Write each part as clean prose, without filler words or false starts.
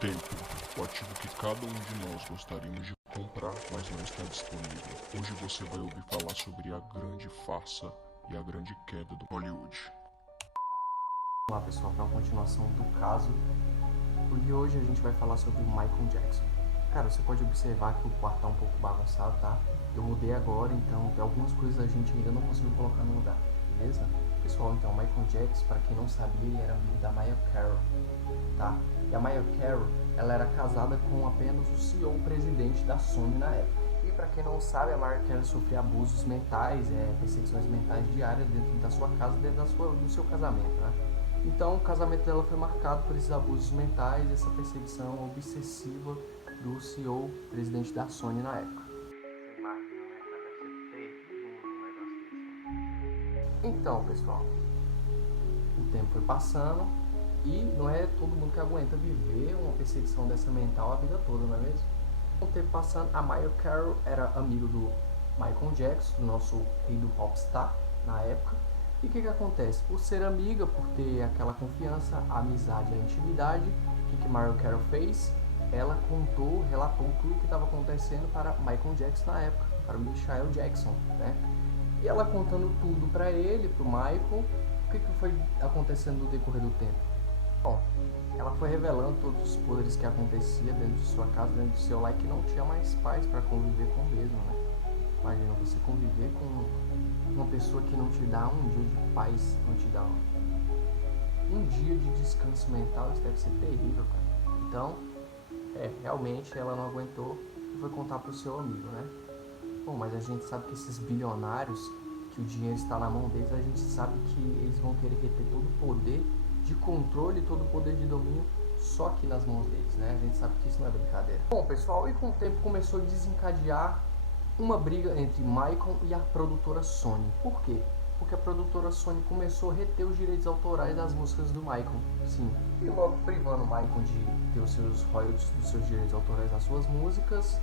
Tempo, o ativo que cada um de nós gostaríamos de comprar, mas não está disponível. Hoje você vai ouvir falar sobre a grande farsa e a grande queda do Hollywood. Olá pessoal, para a continuação do caso, e hoje a gente vai falar sobre o Michael Jackson. Cara, você pode observar que o quarto tá um pouco bagunçado, tá? Eu mudei agora, então algumas coisas a gente ainda não conseguiu colocar no lugar, beleza? Pessoal, então, Michael Jackson, para quem não sabia, ele era amigo da Mariah Carey, tá? E a Mariah Carey, ela era casada com apenas o CEO, presidente da Sony na época. E para quem não sabe, a Mariah Carey sofria abusos mentais, perseguições mentais diárias dentro da sua casa, dentro do seu casamento, né? Então, o casamento dela foi marcado por esses abusos mentais, essa perseguição obsessiva do CEO, presidente da Sony na época. Então, pessoal, o tempo foi passando e não é todo mundo que aguenta viver uma perseguição dessa mental a vida toda, não é mesmo? Com o tempo passando, a Mariah Carey era amigo do Michael Jackson, do nosso rei do popstar na época. E o que acontece? Por ser amiga, por ter aquela confiança, a amizade, a intimidade, o que Mariah Carey fez? Ela relatou tudo o que estava acontecendo para Michael Jackson na época, para o Michael Jackson, né? E ela contando tudo para ele, para o Michael, o que foi acontecendo no decorrer do tempo? Bom, ela foi revelando todos os podres que acontecia dentro de sua casa, dentro do seu lar, que não tinha mais paz para conviver com o mesmo, né? Imagina você conviver com uma pessoa que não te dá um dia de paz, não te dá um dia de descanso mental, isso deve ser terrível, cara. Então, realmente ela não aguentou e foi contar pro seu amigo, né? Bom, mas a gente sabe que esses bilionários, que o dinheiro está na mão deles, a gente sabe que eles vão querer reter todo o poder de controle, todo o poder de domínio só aqui nas mãos deles, né? A gente sabe que isso não é brincadeira. Bom, pessoal, e com o tempo começou a desencadear uma briga entre Michael e a produtora Sony. Por quê? Porque a produtora Sony começou a reter os direitos autorais das músicas do Michael. Sim. E logo privando o Michael de ter os seus royalties dos seus direitos autorais das suas músicas.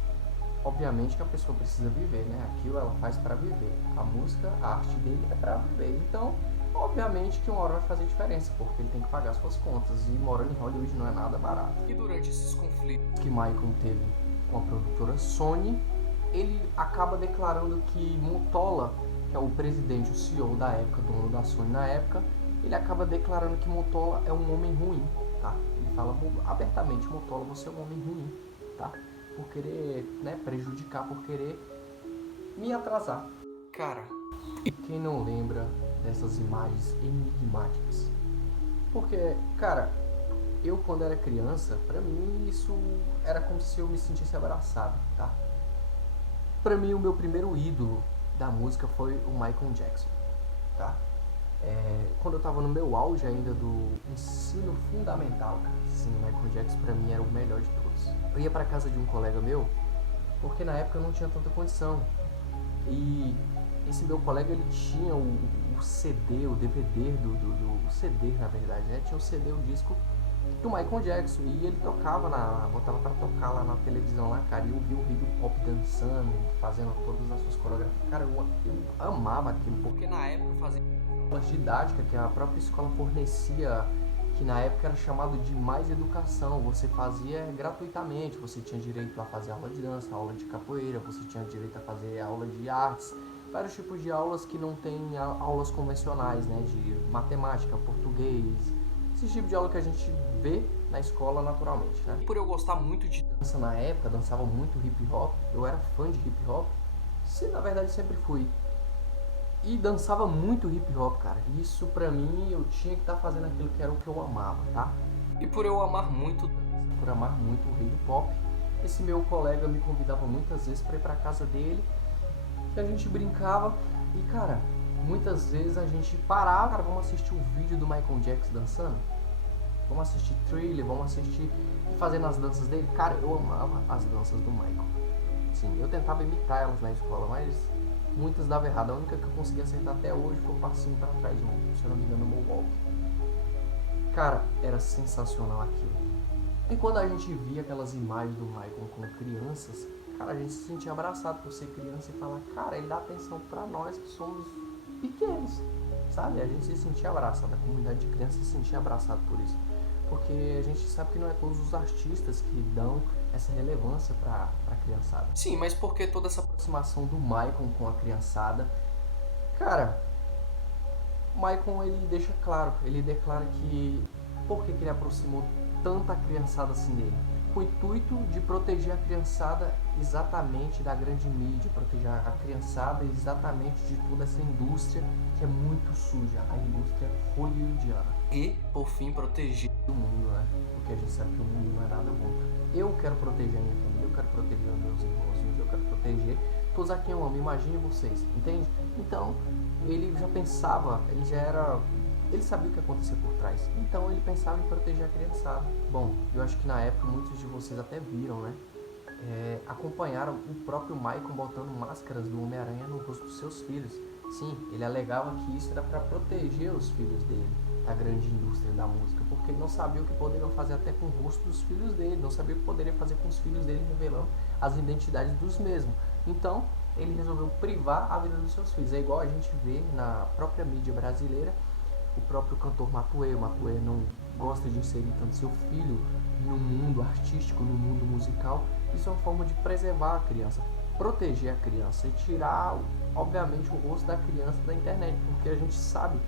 Obviamente que a pessoa precisa viver, né? Aquilo ela faz para viver. A música, a arte dele é para viver. Então, obviamente que uma hora vai fazer diferença, porque ele tem que pagar suas contas. E morando em Hollywood não é nada barato. E durante esses conflitos que Michael teve com a produtora Sony, ele acaba declarando que Mottola, que é o presidente, o CEO da época, dono da Sony na época, ele acaba declarando que Mottola é um homem ruim, tá? Ele fala abertamente, Mottola, você é um homem ruim, tá? Por querer, né, prejudicar, por querer me atrasar. Cara, quem não lembra dessas imagens enigmáticas? Porque, cara, eu quando era criança, pra mim isso era como se eu me sentisse abraçado, tá? Pra mim, o meu primeiro ídolo da música foi o Michael Jackson, tá? Quando eu tava no meu auge ainda do ensino fundamental, cara, sim, o Michael Jackson pra mim era o melhor de todos. Eu ia pra casa de um colega meu, porque na época eu não tinha tanta condição. E esse meu colega, ele tinha o CD, o DVD o CD, na verdade, né? Tinha o CD, o disco do Michael Jackson, e ele botava pra tocar lá na televisão lá, cara, e eu vi o rei do pop dançando, fazendo todas as suas coreografias. Cara, eu amava aquilo, porque na época eu fazia aulas didáticas que a própria escola fornecia, que na época era chamado de Mais Educação. Você fazia gratuitamente, você tinha direito a fazer aula de dança, aula de capoeira, você tinha direito a fazer aula de artes, vários tipos de aulas que não tem aulas convencionais, né, de matemática, português, esse tipo de aula que a gente vê na escola naturalmente, né? E por eu gostar muito de dança na época, dançava muito hip hop, eu era fã de hip hop, se na verdade sempre fui. E dançava muito hip hop, cara. Isso pra mim, eu tinha que estar fazendo aquilo que era o que eu amava, tá? E por eu amar muito dança, por amar muito o rei do pop, esse meu colega me convidava muitas vezes pra ir pra casa dele, que a gente brincava e, cara, muitas vezes a gente parava, cara, vamos assistir um vídeo do Michael Jackson dançando, vamos assistir Thriller, vamos assistir fazendo as danças dele. Cara, eu amava as danças do Michael. Sim, eu tentava imitar elas na escola, mas muitas davam errado. A única que eu consegui acertar até hoje foi o passinho pra trás, se eu não me engano, no Moonwalk. Cara, era sensacional aquilo. E quando a gente via aquelas imagens do Michael com crianças, cara, a gente se sentia abraçado por ser criança e falar, cara, ele dá atenção pra nós que somos pequenos, sabe? A gente se sentia abraçado, a comunidade de crianças se sentia abraçado por isso. porque a gente sabe que não é todos os artistas que dão essa relevância para a criançada. Sim, mas por que toda essa aproximação do Michael com a criançada? Cara, o Michael, ele deixa claro, ele declara que por que ele aproximou tanta criançada assim dele? Com o intuito de proteger a criançada exatamente da grande mídia, proteger a criançada exatamente de toda essa indústria que é muito suja, a indústria hollywoodiana. E, por fim, proteger o mundo, né? Porque a gente sabe que o mundo não é nada bom. Eu quero proteger a minha família, eu quero proteger os meus irmãozinhos, eu quero proteger todos a quem eu amo, imagine vocês, entende? Então, ele já pensava, ele sabia o que ia acontecer por trás. Então ele pensava em proteger a criançada. Bom, eu acho que na época muitos de vocês até viram, né? Acompanharam o próprio Michael botando máscaras do Homem-Aranha no rosto dos seus filhos. Sim, ele alegava que isso era para proteger os filhos dele da grande indústria da música, porque ele não sabia o que poderiam fazer até com o rosto dos filhos dele, não sabia o que poderia fazer com os filhos dele, revelando as identidades dos mesmos. Então, ele resolveu privar a vida dos seus filhos. É igual a gente vê na própria mídia brasileira, o próprio cantor Matuê. O Matuê não gosta de inserir tanto seu filho no mundo artístico, no mundo musical. Isso é uma forma de preservar a criança, proteger a criança e tirar, obviamente, o rosto da criança da internet, porque a gente sabe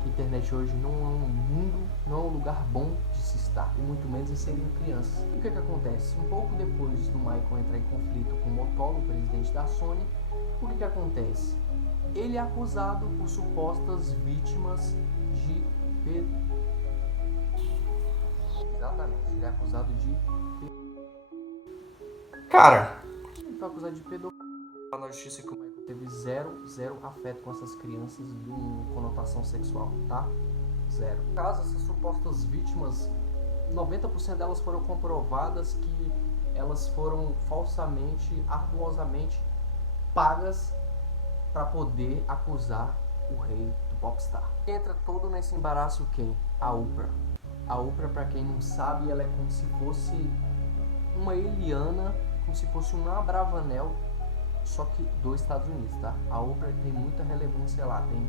que a internet hoje não é um mundo, não é um lugar bom de se estar, e muito menos inserindo crianças. E o que acontece? Um pouco depois do Michael entrar em conflito com o Mottola, o presidente da Sony, o que acontece? Ele é acusado por supostas vítimas de Exatamente, ele é acusado de Cara, ele foi acusado de pedofilia na justiça, que o Michael teve zero afeto com essas crianças de conotação sexual, tá? Zero. No caso, essas supostas vítimas, 90% delas foram comprovadas que elas foram falsamente, arduosamente pagas para poder acusar o rei do popstar. Entra todo nesse embaraço quem? A Oprah. A Oprah, para quem não sabe, ela é como se fosse uma Eliana, como se fosse um Abravanel, só que dos Estados Unidos, tá? A Oprah tem muita relevância lá, tem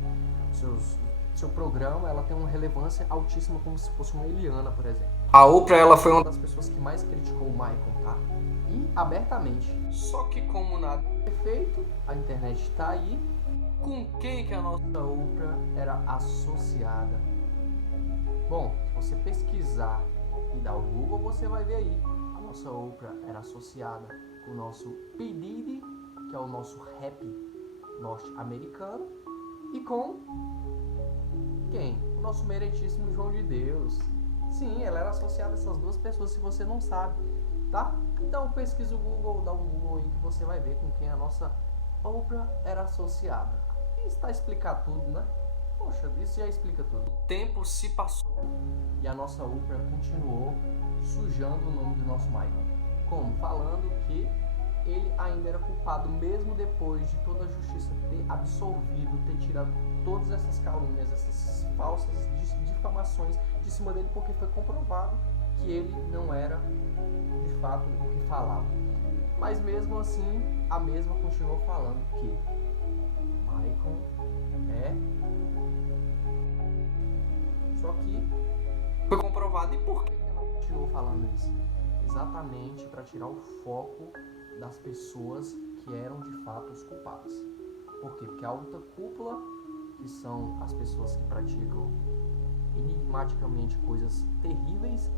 seu programa, ela tem uma relevância altíssima, como se fosse uma Eliana, por exemplo. A Oprah, ela foi uma das pessoas que mais criticou o Michael, tá? E abertamente. Só que como nada é perfeito, a internet está aí. Com quem que a nossa Oprah era associada? Bom, se você pesquisar e dar o Google, você vai ver aí. A nossa Oprah era associada com o nosso P. Diddy, que é o nosso rap norte-americano, e com quem? O nosso meritíssimo João de Deus. Sim, ela era associada a essas duas pessoas, se você não sabe, tá? Então pesquisa o Google, dá um Google aí que você vai ver com quem a nossa Oprah era associada. E está explicado tudo, né? Poxa, isso já explica tudo. O tempo se passou e a nossa Oprah continuou sujando o nome do nosso Michael. Como? Falando que ele ainda era culpado, mesmo depois de toda a justiça ter absolvido, ter tirado todas essas calúnias, essas falsas difamações de cima dele, porque foi comprovado que ele não era de fato o que falava. Mas mesmo assim, a mesma continuou falando que Michael é... Só que foi comprovado. E por que ela continuou falando isso? Exatamente para tirar o foco das pessoas que eram de fato os culpados. Por quê? Porque a alta cúpula, que são as pessoas que praticam enigmaticamente coisas terríveis,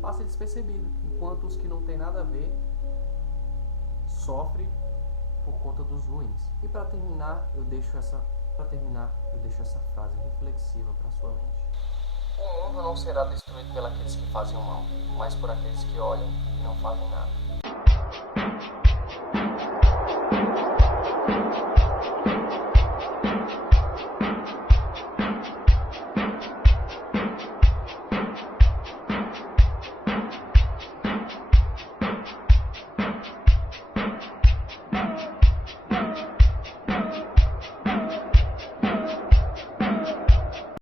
passa despercebido, enquanto os que não tem nada a ver sofrem por conta dos ruins. E para terminar, eu deixo essa frase reflexiva para sua mente. O mundo não será destruído pelos que fazem o mal, mas por aqueles que olham e não fazem nada.